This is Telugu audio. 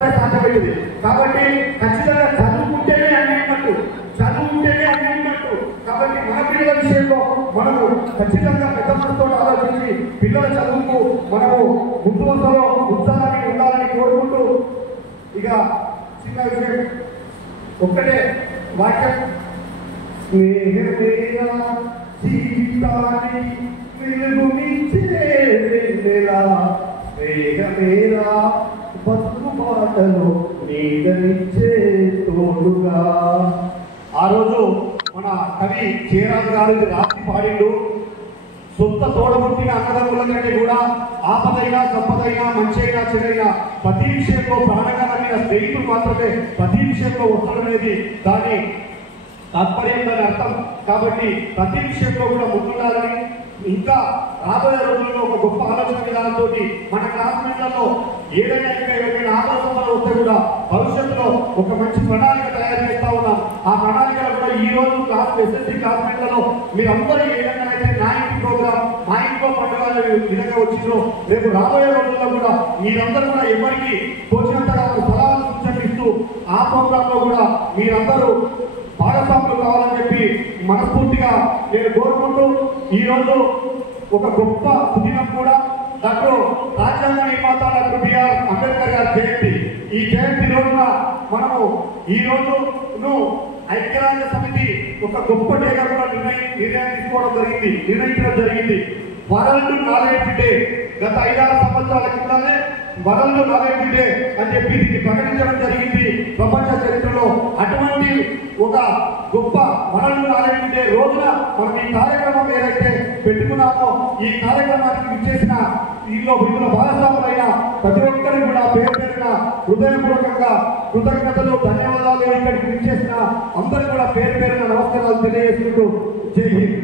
సాధ్యమైంది. కాబట్టి ఖచ్చితంగా చదువుకుంటేనే అన్నట్టు కాబట్టి మన పిల్లల విషయంలో మనము ఖచ్చితంగా పెద్ద మనసుతో ఆలోచించి పిల్లల చదువుకు మనము ముందు వరుసలో ఉత్సాహాన్ని ఉండాలని కోరుకుంటూ ఇక చిన్న విషయం ఒక్కటే వాక్యం జీవితాన్ని వెలుగునిచ్చే వెన్నెలా స్నేహమేరా బతుకు బాటలో నీడనిచ్చే తోడుగా. ఆ రోజు మన కవి చేరాజు గారు రాసి పాడిండు. సొంత తోడబుట్టిన అన్నదమ్ముల కంటే కూడా ఆపదైనా సంపదైనా మంచైనా చెడైనా ప్రతి విషయంలో ప్రాణంగా నమ్మిన స్నేహితులు మాత్రమే ప్రతి విషయంలో వస్తారనేది దాని తాత్పర్యం, దాని అర్థం. కాబట్టి ప్రతి విషయంలో కూడా ముందుండాలని ఇంకా రాబోయే రోజుల్లో ఒక గొప్ప ఆలోచన విధానంతో మన క్లాస్మేట్లలో ఏదైనా ఇంకా ఎవరైనా ఆలోచనలు వస్తే కూడా భవిష్యత్తులో ఒక మంచి ప్రణాళిక తయారు చేస్తా ఉన్నాం. ఆ ప్రణాళికలో కూడా ఈ రోజు ఎస్ఎస్సీ క్లాస్మేట్లలో మీరందరూ ఏదైనా అయితే నా ఇంటి ప్రోగ్రామ్ మా ఇంట్లో పండుగ విధంగా వచ్చిందో రేపు రాబోయే రోజుల్లో కూడా మీరందరూ కూడా ఎవరికి తోచినంతగా సలహాలు సూచనలు ఇస్తూ ఆ ప్రోగ్రామ్ లో కూడా మీరందరూ భాగస్వాములు కావాలని చెప్పి మనస్ఫూర్తిగా నేను కోరుకుంటూ ఈ రోజు ఒక గొప్ప దినం కూడా డాక్టర్ రాజ్యాంగ నిర్మాత డాక్టర్ బిఆర్ అంబేద్కర్ గారి జయంతి. ఈ జయంతి రోజున మనము ఈ రోజును ఐక్యరాజ్య సమితి ఒక గొప్ప డేగా కూడా నిర్ణయించడం జరిగింది. వరల్డ్ నాలెడ్జ్ డే గత 5-6 సంవత్సరాల క్రితమే వరల్డ్ నాలెడ్జ్ డే అని చెప్పి దీన్ని ప్రకటించడం జరిగింది ప్రపంచ చరిత్రలో. అటువంటి ఒక గొప్ప వరల్డ్ నాలెడ్జ్ డే రోజున మనం ఈ కార్యక్రమం ఏదైతే పెట్టుకున్నామో ఈ కార్యక్రమానికి ఇచ్చేసిన దీనిలో వివిధ భాగస్వాములైన ప్రతి ఒక్కరికి కూడా పేరు పేరున హృదయపూర్వకంగా కృతజ్ఞతలు ధన్యవాదాలు. ఇక్కడికి ఇచ్చేసిన అందరికీ కూడా పేరు పేరున నమస్కారాలు తెలియజేసుకుంటూ జై హింద్.